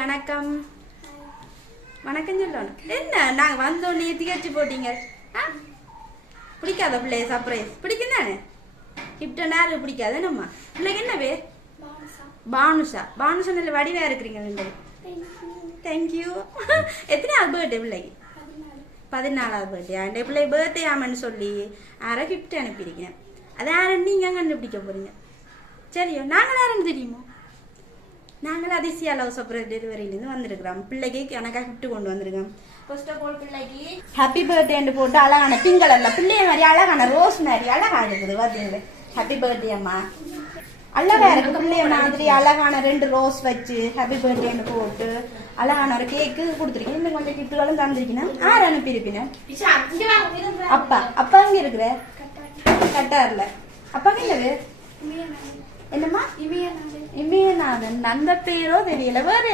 வணக்கம். வணக்கம் சொல்லணும். என்ன நாங்க வந்தோடனே திகச்சு போட்டீங்க? பிடிக்காத பிள்ளை சர்ப்ரைஸ் பிடிக்கும் தானே? கிப்ட நேரம் பிடிக்காது நம்ம பிள்ளைக்கு என்ன பேர்? பானுஷா. பானுஷா நல்ல வடிவா இருக்கிறீங்க நீங்கள். தேங்க்யூ. எத்தனாவது பர்த்டே பிள்ளைக்கு? 14வது பர்த்டே. அந்த பிள்ளை பர்த்டே ஆமான்னு சொல்லி யாரோ கிஃப்ட் அனுப்பியிருக்கேன். அதை யாரும் நீங்கள் கண்டுபிடிக்க போறீங்க. சரியோ? நாங்கள் யாரும் தெரியுமோ? நாங்கள் அதிசயா லவ் சர்ப்ரைஸ் டெலிவரியிலேருந்து வந்திருக்கிறோம். பிள்ளைக்கு எனக்காக கிஃப்ட் கொண்டு வந்திருக்கோம். ஃபர்ஸ்ட் ஆஃப் ஆல் பிள்ளைக்கு ஹாப்பி பர்த்டேன்னு போட்டு அழகான பிங்கள் அல்ல பிள்ளைய மாதிரி அழகான ரோஸ் மாதிரி அழகா இருக்குது. பார்த்தீங்களா? ஹாப்பி பர்த்டே அம்மா. அழகா இருக்கு. பிள்ளைய மாதிரி அழகான 2 ரோஸ் வச்சு ஹாப்பி பர்த்டேன்னு போட்டு அழகான ஒரு கேக்கு கொடுத்துருக்கேன். இன்னும் கொஞ்சம் கிஃப்ட்டுகளும் தந்துருக்கேன். யார் அனுப்பியிருப்பீங்க? அப்பா. அப்பா இங்க இருக்கிற கட்டார்ல. அப்பாக்கு என்னது? என்னம்மா? இமயநாதன். அந்த பேரோ தெரியல. வேற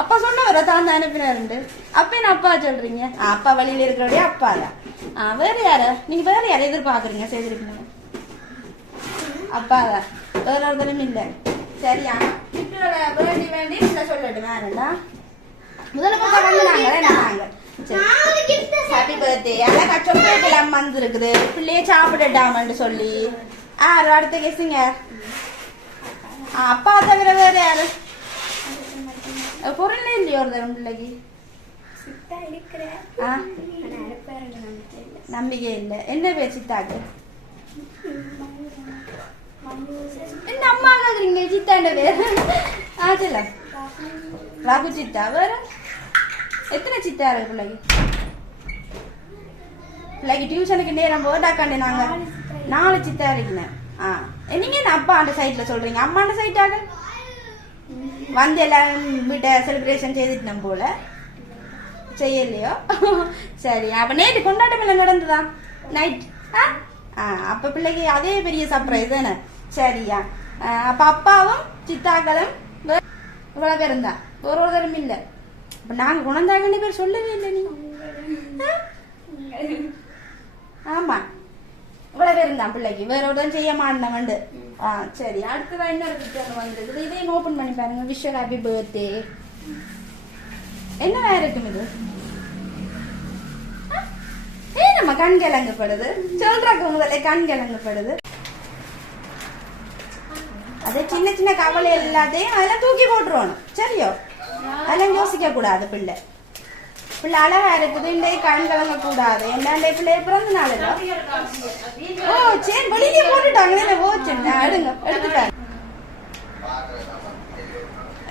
அப்பா சொன்னவர தான் அனுப்பினாரு. அப்ப என்ன அப்பா சொல்றீங்க? அப்பா வழியில இருக்கிறோடைய அப்பா தான். வேற யார நீங்க வேற யார எதிர்பார்க்குறீங்க? செய்திருக்கீங்க அப்பா தான். வேற ஒருத்தரும் இல்ல. சரியா? வேண்டி வேண்டி சொல்லட்டும். வேறடா முதல்ல பக்கம் வந்தாங்க. Happy birthday. அழகா சாக்லேட் எல்லாம் வந்துருக்குது. பிள்ளைய சாப்பிடட்டாமன்னு சொல்லி அடுத்த கேசுங்க. அப்பா தவிர வேற யாரு பொருள் இல்லையோ ஒரு தரம் பிள்ளைக்கு? நம்பிக்கை இல்ல. என்ன பேர் சித்தாக்கு? என்ன அம்மா கேக்குறீங்க? சித்தாண்ட பேர் சொல்ல ரகு சித்தா. வேற எத்தனை சித்தா இருக்கு பிள்ளைக்கு? பிள்ளைக்கு டியூஷனுக்கு நேரம் போட்டாக்காண்டே நாங்க 4 சித்தா இருக்குன்னு. நீங்க என்ன அப்பா அந்த சைட்ல சொல்றீங்க? அம்மா அந்த சைட்டாக வந்து எல்லாரும் வீட்டை செலிப்ரேஷன் செய்துட்டு நம்ம போல செய்யலையோ? சரி. அப்ப நேற்று கொண்டாட்டம் எல்லாம் நடந்துதா நைட்? அப்ப பிள்ளைக்கு அதே பெரிய சர்ப்ரைஸ் தானே? சரியா? அப்ப அப்பாவும் சித்தாக்களும் இவ்வளவு பேரும் தான். ஒரு தரம் இல்ல. அப்ப நாங்க குழந்தாங்கன்னு பேர் சொல்லவே இல்லை. நீ ஆமா இவ்வளவு பேரும் தான் பிள்ளைக்கு. வேற ஒரு செய்ய மாட்டேன். சரி. அடுத்ததான் இன்னொரு கிஃப்ட் வந்துருக்குது. இதையும் ஓபன் பண்ணி பாருங்க. Wish happy birthday. என்னவா இருக்கும் இது? நம்ம கண் கிழங்குப்படுது. சொல்றாங்க முதல்ல கண் கிழங்குப்படுது. அதே சின்ன சின்ன கவலை எல்லாத்தையும் அதெல்லாம் தூக்கி போட்டுருவோம். சரியோ? அதெல்லாம் யோசிக்க கூடாது. பிள்ளை அழகா இருக்குது. இந்த கண் கலங்க கூடாது. என்ன பிள்ளைய பிறந்த நாள் இல்ல? ஓ சரி. வெளியே போட்டுட்டாங்க. எடுங்க எடுத்துட்டாங்க.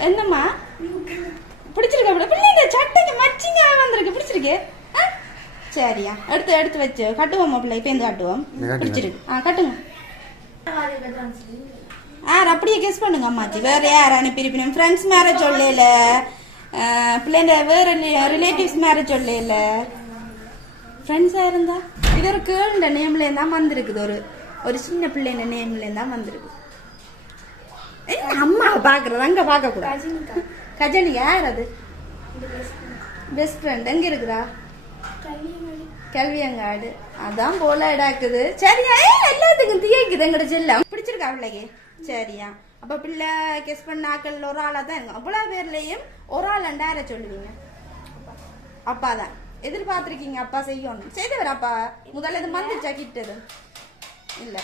என்னம்மா பிடிச்சிருக்க? பிள்ளை இந்த சட்டைக்கு மச்சிங்க வந்திருக்கு. பிடிச்சிருக்கு? சரியா? எடுத்து வச்சு கட்டுவோம். பிள்ளை இப்ப இந்த கட்டுவோம். பிடிச்சிருக்கு? கட்டுங்க. அப்படியே கெஸ் பண்ணுங்க அம்மாச்சி. வேற யார் அனுப்பியிருப்பீங்க? ஃப்ரெண்ட்ஸ் மேரேஜ் சொல்லல, பிள்ளைங்க வேற ரிலேட்டிவ்ஸ் மேரேஜ் சொல்லல. ஃப்ரெண்ட்ஸா இருந்தா இது ஒரு கேர்ள்ட நேம்ல இருந்தா வந்திருக்குது. ஒரு சின்ன பிள்ளைங்க நேம்ல இருந்தா வந்திருக்கு. அம்மா பாக்குறது அங்க பாக்க கூடாது. கஜலி யார் அது? Best friend. எங்க இருக்குதா? கல்வியங்காடு. அதான் போல இடாக்குது. சரியா? எல்லாத்துக்கும் தியக்குது எங்கட செல்லம். பிடிச்சிருக்கா பிள்ளைக்கு? சரியா? அப்ப பிள்ளை கெஸ் பண்ண ஆக்கள் ஒரு ஆளா தான் இருக்கும். அவ்வளவு பேர்லயும் ஒரு ஆள் 2 சொல்லுவீங்க. அப்பா தான் எதிர்பார்த்திருக்கீங்க. அப்பா செய்யணும். செய்தவர் அப்பா முதல்ல இது வந்துச்சா கிட்டது இல்ல?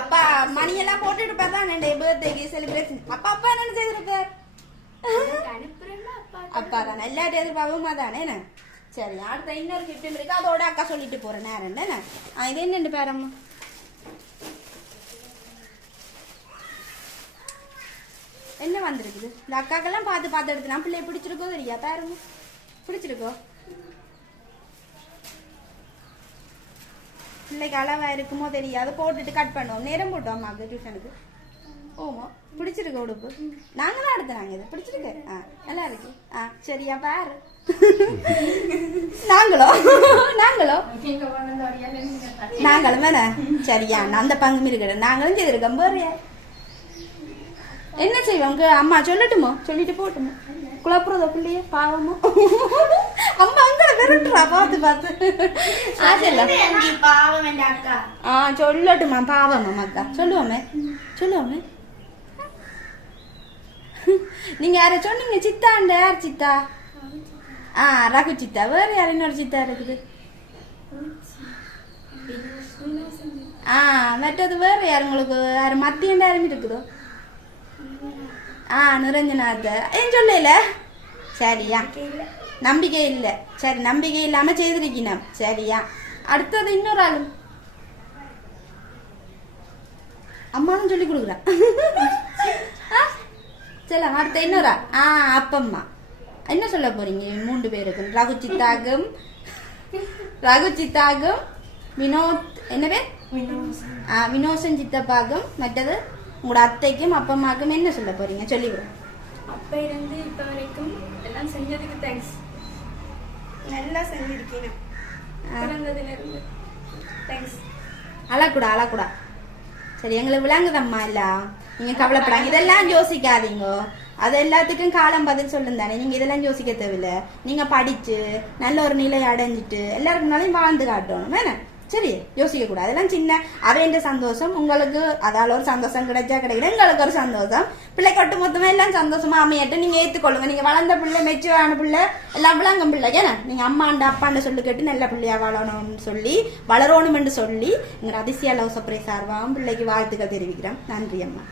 அப்பா மணியெல்லாம் போட்டுட்டு இருப்பார் தான் பர்த்டேக்கு செலிப்ரேஷன். அப்பா என்ன செய்திருப்பார்? அப்பா தானே எல்லாரும் எதிர்பார்ப்புமா தானே? என்ன சரி. அடுத்த இன்னொரு கிஃப்ட் இருக்கு. அதோட அக்கா சொல்லிட்டு போறேன் நேரம். என்ன இது என்னண்டு பேரம்மா? என்ன வந்திருக்குது? இந்த அக்காக்கெல்லாம் பார்த்து எடுத்துனா பிள்ளைய பிடிச்சிருக்கோ தெரியா? பாருங்க. பிடிச்சிருக்கோ? பிள்ளைக்கு அளவா இருக்குமோ தெரியாது. போட்டுட்டு கட் பண்ணுவோம். நேரம் போட்டோம் அம்மாக்கு டியூஷனுக்கு. ஓமா பிடிச்சிருக்கு உடுப்பு? நாங்க தான் எடுத்துனாங்க. இது பிடிச்சிருக்கு? நல்லா இருக்கு. சரியா? பாரு. நாங்களும் வேணா. சரியா? அந்த பங்கு இருக்கிற நாங்களும் செய்திருக்கோம். பாரு என்ன செய்வோம்? அம்மா சொல்லட்டுமோ? சொல்லிட்டு போட்டுமோ? குழப்புறதோ பிள்ளைய? பாவமோ? அம்மா அங்க விரட்டுறா பார்த்து. சொல்லட்டுமா? பாவம் அக்கா. சொல்லுவோமே. நீங்க யார சொன்னீங்க சித்தாண்ட? யார் சித்தா? ரகு சித்தா. வேற யார் இன்னொரு சித்தா இருக்குது? மற்றது வேற யார் உங்களுக்கு? யாரு மத்தியண்டா யாரும் இருக்குதோ? நிரஞ்சனாத்த ஏன் சொல்லல? சரியா, நம்பிக்கை இல்லை. சரி, நம்பிக்கை இல்லாம செய்திருக்கணும். சரியா, அடுத்தது இன்னொரு ஆளு அம்மாவும் சொல்லி கொடுக்குறா. சரி, அடுத்த இன்னொரு அப்பம்மா. என்ன சொல்ல போறீங்க 3 பேருக்கும்? ரகு சித்தாகும் வினோத், என்ன பேர்? வினோசன் சித்தப்பாகும், மற்றது உங்களோட அத்தைக்கும் அப்பம்மாக்கும் என்ன சொல்ல போறீங்க? சொல்லிவிடும். அப்ப இருந்து இப்ப வரைக்கும் எல்லாம் செஞ்சதுக்கு தேங்க்ஸ். நல்லா செஞ்சிருக்கீங்க. பிறந்ததுல இருந்து தேங்க்ஸ். அழக்கூடா. சரி, எங்களுக்கு விளங்குதம்மா. இல்ல நீங்க கவலைப்படாங்க, இதெல்லாம் யோசிக்காதீங்க. அது எல்லாத்துக்கும் காலம் பதில் சொல்லும் தானே. நீங்க இதெல்லாம் யோசிக்க தேவையில்ல. நீங்க படிச்சு நல்ல ஒரு நிலை அடைஞ்சிட்டு எல்லாருக்குனாலையும் வாழ்ந்து காட்டணும். வேணா சரி, யோசிக்க கூடாது. அதெல்லாம் சின்ன அவன் சந்தோஷம். உங்களுக்கு அதால ஒரு சந்தோஷம் கிடைச்சா கிடைக்கல, எங்களுக்கு ஒரு சந்தோஷம். பிள்ளை கட்டு மொத்தமா எல்லாம் சந்தோஷமா அமையட்டு நீங்க ஏத்துக்கொள்ளுங்க. நீங்க வளர்ந்த பிள்ளை, மெச்சுவான பிள்ளை, எல்லாம் விளங்கும் பிள்ளை. ஏன்னா நீங்க அம்மாண்ட அப்பாண்ட சொல்லு கேட்டு நல்ல பிள்ளையா வளரணும்னு சொல்லி வளரணும் என்று சொல்லி எங்க அதிசயா லவ் சர்ப்ரைஸ் சார்பாகவும் பிள்ளைக்கு வாழ்த்துக்கள் தெரிவிக்கிறேன். நன்றி அம்மா.